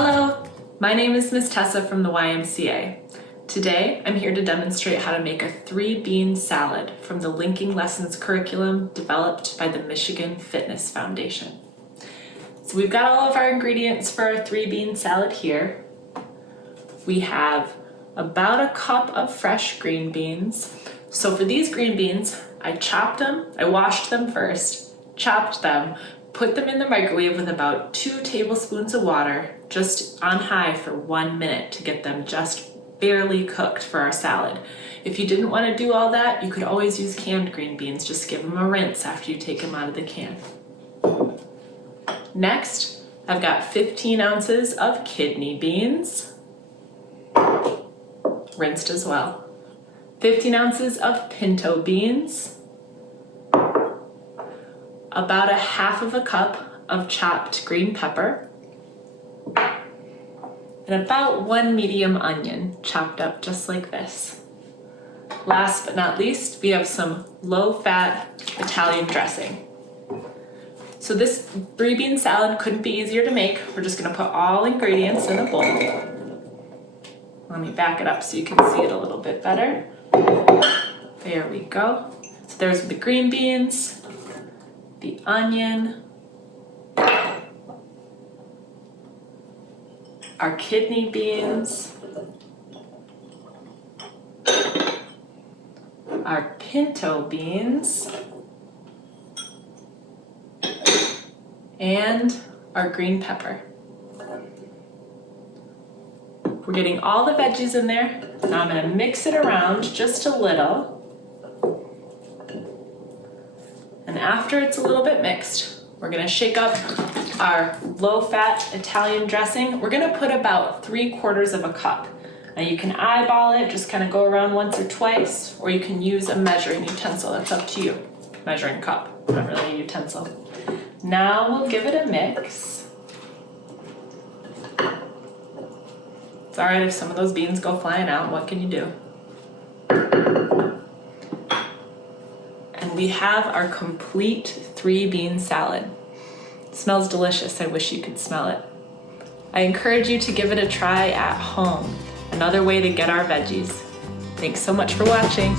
Hello, my name is Miss Tessa from the YMCA. Today, I'm here to demonstrate how to make a 3-bean salad from the Linking Lessons curriculum developed by the Michigan Fitness Foundation. So we've got all of our ingredients for our 3-bean salad here. We have about a cup of fresh green beans. So for these green beans, I washed them first, chopped them, put them in the microwave with about 2 tablespoons of water, just on high for 1 minute to get them just barely cooked for our salad. If you didn't want to do all that, you could always use canned green beans. Just give them a rinse after you take them out of the can. Next, I've got 15 ounces of kidney beans, rinsed as well. 15 ounces of pinto beans, about a half of a cup of chopped green pepper, and about 1 medium onion chopped up just like this. Last but not least, we have some low-fat Italian dressing. So this 3-bean salad couldn't be easier to make. We're just gonna put all ingredients in a bowl. Let me back it up so you can see it a little bit better. There we go. So there's the green beans, the onion, our kidney beans, our pinto beans, and our green pepper. We're getting all the veggies in there. Now I'm gonna mix it around just a little. And after it's a little bit mixed, we're gonna shake up our low-fat Italian dressing. We're gonna put about 3/4 of a cup. Now you can eyeball it, just kind of go around once or twice, or you can use a measuring utensil. That's up to you. Measuring cup, not really a utensil. Now we'll give it a mix. It's all right if some of those beans go flying out. What can you do? And we have our complete 3-bean salad. It smells delicious. I wish you could smell it. I encourage you to give it a try at home. Another way to get our veggies. Thanks so much for watching.